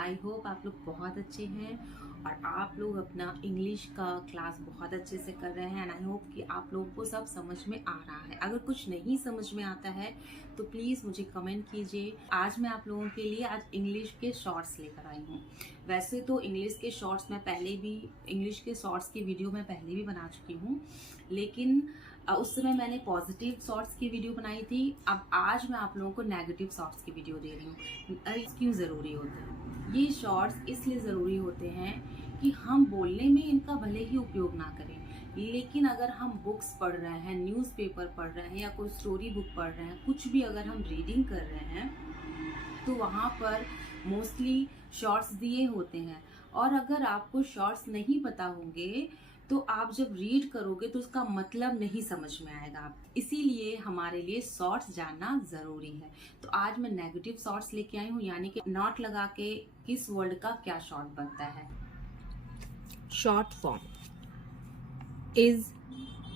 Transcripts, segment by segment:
I hope आप लोग बहुत अच्छे हैं और आप लोग अपना इंग्लिश का क्लास बहुत अच्छे से कर रहे हैं। एंड आई होप कि आप लोगों को सब समझ में आ रहा है। अगर कुछ नहीं समझ में आता है तो प्लीज़ मुझे कमेंट कीजिए। आज मैं आप लोगों के लिए आज इंग्लिश के शॉर्ट्स लेकर आई हूँ। वैसे तो इंग्लिश के शॉर्ट्स मैं पहले भी इंग्लिश के शॉर्ट्स की वीडियो मैं पहले भी बना चुकी हूँ, लेकिन उस समय मैंने पॉजिटिव शॉर्ट्स की वीडियो बनाई थी। अब आज मैं आप लोगों को नेगेटिव शॉर्ट्स की वीडियो दे रही हूँ। क्यों ज़रूरी होते हैं ये शॉर्ट्स? इसलिए ज़रूरी होते हैं कि हम बोलने में इनका भले ही उपयोग ना करें, लेकिन अगर हम बुक्स पढ़ रहे हैं, न्यूज़पेपर पढ़ रहे हैं या कोई स्टोरी बुक पढ़ रहे हैं, कुछ भी अगर हम रीडिंग कर रहे हैं तो वहाँ पर मोस्टली शॉर्ट्स दिए होते हैं। और अगर आपको शॉर्ट्स नहीं पता होंगे तो आप जब रीड करोगे तो उसका मतलब नहीं समझ में आएगा। इसीलिए हमारे लिए शॉर्ट्स जानना जरूरी है। तो आज मैं नेगेटिव शॉर्ट्स लेके आई हूँ, यानी कि नॉट लगा के किस वर्ड का क्या शॉर्ट बनता है। Short form is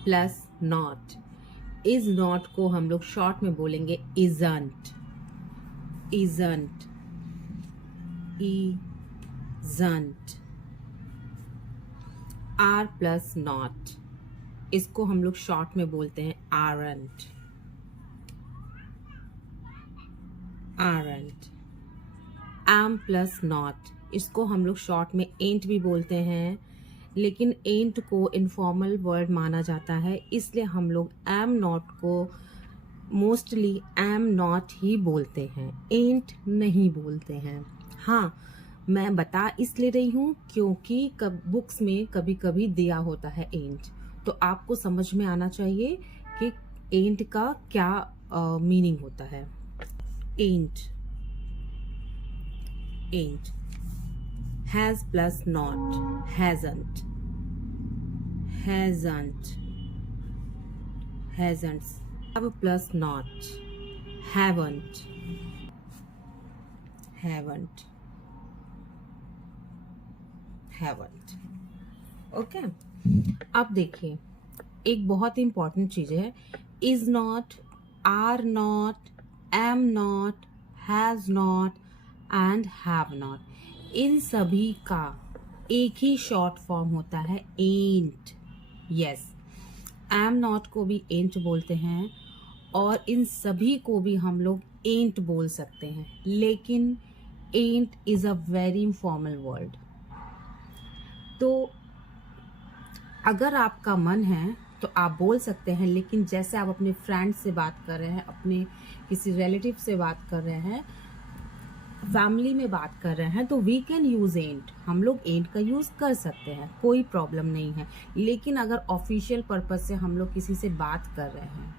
plus not. Is not को हम लोग शॉर्ट में बोलेंगे isn't, isn't, isn't. Are plus not, इसको हम लोग शॉर्ट में बोलते हैं aren't, aren't. Am plus not, इसको हम लोग शॉर्ट में एंट भी बोलते हैं, लेकिन एंट को इनफॉर्मल वर्ड माना जाता है, इसलिए हम लोग एम नॉट को मोस्टली एम नॉट ही बोलते हैं, एंट नहीं बोलते हैं। हाँ, मैं बता इसलिए रही हूँ क्योंकि बुक्स में कभी कभी दिया होता है एंट, तो आपको समझ में आना चाहिए कि एंट का क्या मीनिंग होता है। Ain't, ain't. Has plus not hasn't, hasn't, hasn't. Have plus not haven't, haven't, haven't. Okay, अब देखिए एक बहुत ही इंपॉर्टेंट चीज है, is not, are not, am not, has not and have not. इन सभी का एक ही शॉर्ट फॉर्म होता है एंट। यस, एम नॉट को भी एंट बोलते हैं और इन सभी को भी हम लोग एंट बोल सकते हैं, लेकिन ain't is a very informal word. तो अगर आपका मन है तो आप बोल सकते हैं, लेकिन जैसे आप अपने फ्रेंड से बात कर रहे हैं, अपने किसी रिलेटिव से बात कर रहे हैं, फैमिली में बात कर रहे हैं, तो वी कैन यूज एंट। हम लोग एंट का यूज कर सकते हैं, कोई प्रॉब्लम नहीं है। लेकिन अगर ऑफिशियल पर्पज से हम लोग किसी से बात कर रहे हैं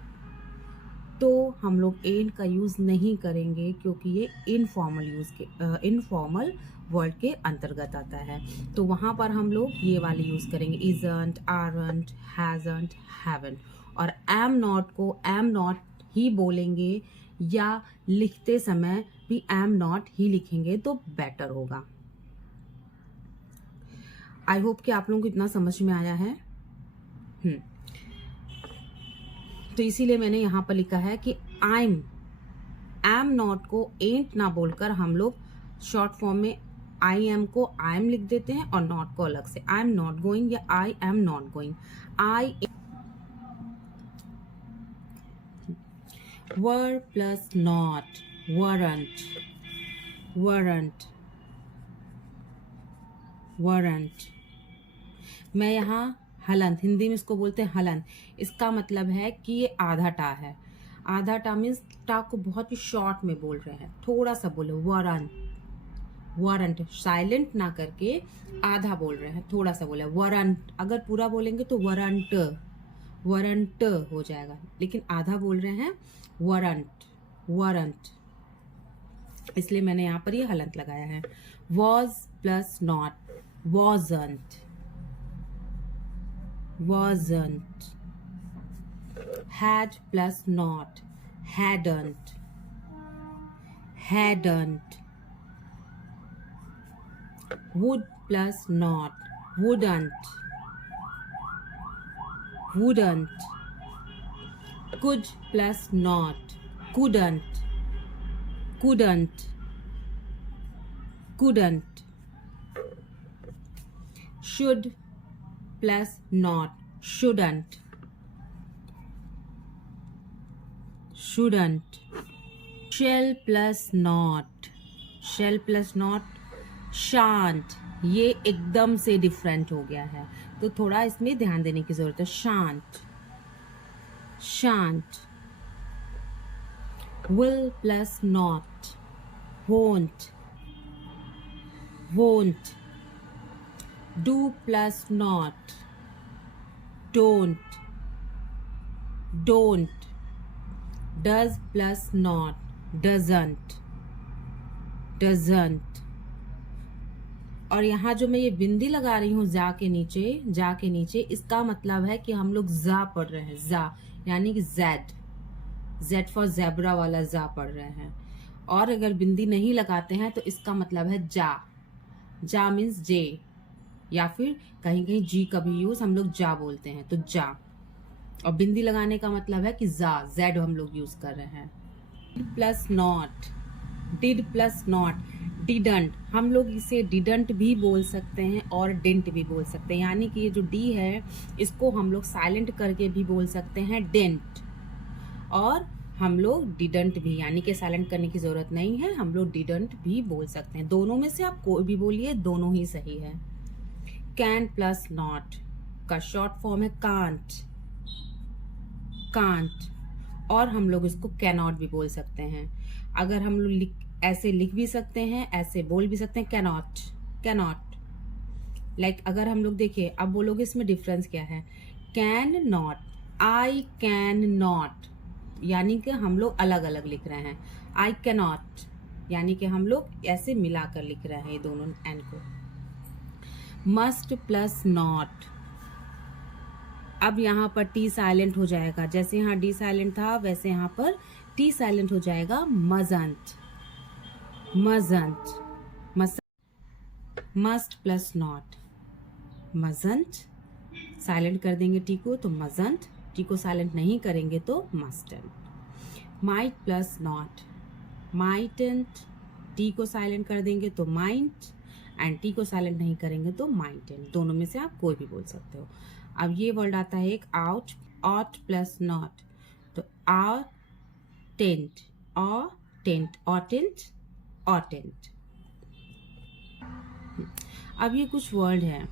तो हम लोग एंट का यूज नहीं करेंगे, क्योंकि ये इनफॉर्मल वर्ड के अंतर्गत आता है। तो वहां पर हम लोग ये वाले यूज करेंगे, इजंट, आरंट, हैजंट, हैवंट। और एम नॉट को एम नॉट ही बोलेंगे, या लिखते समय भी एम नॉट ही लिखेंगे तो बेटर होगा। आई होप कि आप लोगों को इतना समझ में आया है। तो इसीलिए मैंने यहां पर लिखा है कि एम नॉट को एंट ना बोलकर हम लोग शॉर्ट फॉर्म में आई एम को आई एम लिख देते हैं और नॉट को अलग से। आई एम नॉट गोइंग या I am not going. I were plus not weren't, weren't, weren't. मैं यहाँ हलंत, हिंदी में इसको बोलते हैं हलंत। इसका मतलब है कि ये आधा टा है। आधा टा मीन्स टा को बहुत ही शॉर्ट में बोल रहे हैं, थोड़ा सा बोले वरंट, वरंट। साइलेंट ना करके आधा बोल रहे हैं, थोड़ा सा बोले वरंट। अगर पूरा बोलेंगे तो वरंट, वरंट हो जाएगा, लेकिन आधा बोल रहे हैं वरंट, वरंट। इसलिए मैंने यहाँ पर ये हलंत लगाया है। Was plus not wasn't, wasn't. Had plus not hadn't, hadn't. Would plus not wouldn't, wouldn't. Could plus not couldn't, couldn't. couldn't. Should plus not, shouldn't. Shouldn't. Shall plus not, shall plus not, shan't. ये एकदम से different हो गया है, तो थोड़ा इसमें ध्यान देने की जरूरत है. shan't, shan't. Will plus not, won't, won't. Do plus not, don't, don't. Does plus not, doesn't, doesn't. और यहाँ जो मैं ये बिंदी लगा रही हूँ जा के नीचे, इसका मतलब है कि हम लोग जा पढ़ रहे हैं. जा यानी कि जेड फॉर जेब्रा वाला जा पढ़ रहे हैं. और अगर बिंदी नहीं लगाते हैं तो इसका मतलब है जा मीन्स जे, या फिर कहीं कहीं जी का भी यूज हम लोग जा बोलते हैं, तो जा. और बिंदी लगाने का मतलब है कि जा, जेड हम लोग यूज कर रहे हैं. Plus not, did plus not, didn't. हम लोग इसे डिडंट भी बोल सकते हैं और डिंट भी बोल सकते हैं. यानी कि ये जो डी है इसको हम लोग साइलेंट करके भी बोल सकते हैं डिंट, और हम लोग डिडंट भी, यानी कि साइलेंट करने की जरूरत नहीं है, हम लोग डिडंट भी बोल सकते हैं. दोनों में से आप कोई भी बोलिए, दोनों ही सही है. कैन प्लस नॉट का शॉर्ट फॉर्म है कांट, कांट. और हम लोग इसको कैनॉट भी बोल सकते हैं. अगर हम लोग ऐसे लिख भी सकते हैं, ऐसे बोल भी सकते हैं, कैनॉट, कैनॉट. लाइक अगर हम लोग देखिए, अब बोलोगे इसमें डिफरेंस क्या है. Can not, I can not, यानी कि हम लोग अलग अलग लिख रहे हैं. आई कैनॉट यानी कि हम लोग ऐसे मिलाकर लिख रहे हैं ये दोनों एन को. मस्ट प्लस नॉट, अब यहाँ पर टी साइलेंट हो जाएगा. जैसे यहाँ डी साइलेंट था वैसे यहाँ पर टी साइलेंट हो जाएगा. Mustn't, mustn't. Must plus not, mustn't. Silent कर देंगे टी को तो मजंट, टी को साइलेंट नहीं करेंगे तो mustn't. Might plus not, माइटेंट. T को साइलेंट कर देंगे तो माइंट, एंड टी को साइलेंट नहीं करेंगे तो माइटेंट. दोनों में से आप कोई भी बोल सकते हो. अब ये वर्ड आता है एक आउट, ऑट प्लस नॉट, तो आ टेंट, और टेंट, ऑटेंट, ऑटेंट. अब ये कुछ वर्ड हैं.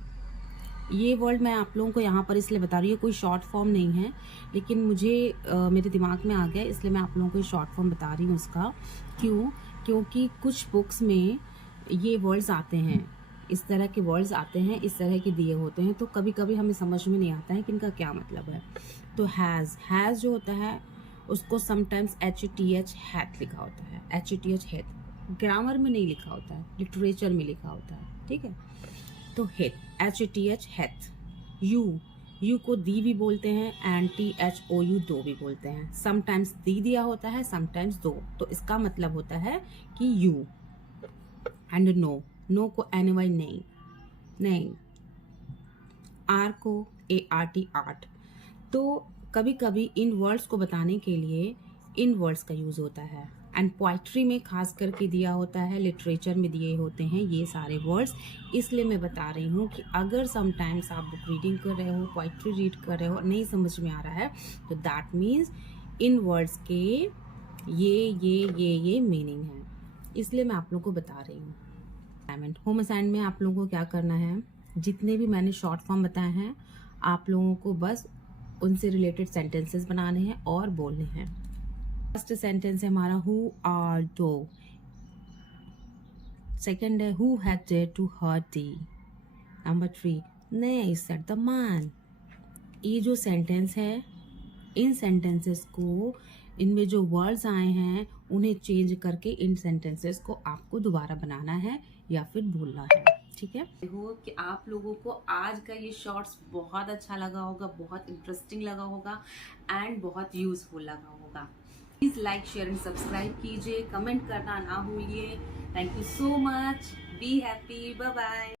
ये वर्ड मैं आप लोगों को यहाँ पर इसलिए बता रही हूँ, कोई शॉर्ट फॉर्म नहीं है, लेकिन मुझे मेरे दिमाग में आ गया इसलिए मैं आप लोगों को शॉर्ट फॉर्म बता रही हूँ उसका. क्यों? क्योंकि कुछ बुक्स में ये वर्ड्स आते हैं, इस तरह के वर्ड्स आते हैं, इस तरह के दिए होते हैं, तो कभी कभी हमें समझ में नहीं आता है कि इनका क्या मतलब है. तो हैज़ जो होता है उसको समटाइम्स HTH हैथ लिखा होता है. HTH हैथ ग्रामर में नहीं लिखा होता है, लिटरेचर में लिखा होता है. ठीक है, तो हेथ, HTH हैथ. यू को दी भी बोलते हैं, एंड THOU दो भी बोलते हैं. समटाइम्स दी दिया होता है, समटाइम्स दो, तो इसका मतलब होता है कि यू. एंड नो को NY नहीं, नहीं. आर को ART आर्ट. तो कभी कभी इन वर्ड्स को बताने के लिए इन वर्ड्स का यूज होता है. एंड पोइट्री में खास करके दिया होता है, लिटरेचर में दिए होते हैं ये सारे वर्ड्स. इसलिए मैं बता रही हूँ कि अगर समटाइम्स आप बुक रीडिंग कर रहे हो, पोइट्री रीड कर रहे हो, नहीं समझ में आ रहा है, तो दैट मीन्स इन वर्ड्स के ये मीनिंग है. इसलिए मैं आप लोगों को बता रही हूँ. होम असाइनमेंट में आप लोगों को क्या करना है, जितने भी मैंने शॉर्ट फॉर्म बताए हैं आप लोगों को बस उनसे रिलेटेड सेंटेंसेस बनाने हैं और बोलने हैं. फर्स्ट सेंटेंस है हमारा हु आर दो. सेकंड है who had dared to hurt thee. Number 3 nay said the man. ये जो सेंटेंस है, इन सेंटेंसेस को, इनमें जो वर्ड्स आए हैं उन्हें चेंज करके इन सेंटेंसेस को आपको दोबारा बनाना है या फिर भूलना है. ठीक है, आई होप कि आप लोगों को आज का ये शॉर्ट्स बहुत अच्छा लगा होगा, बहुत इंटरेस्टिंग लगा होगा, एंड बहुत यूजफुल लगा होगा. Please like, share and subscribe कीजिए. कमेंट करना ना भूलिए. Thank you so much. Be happy. Bye bye.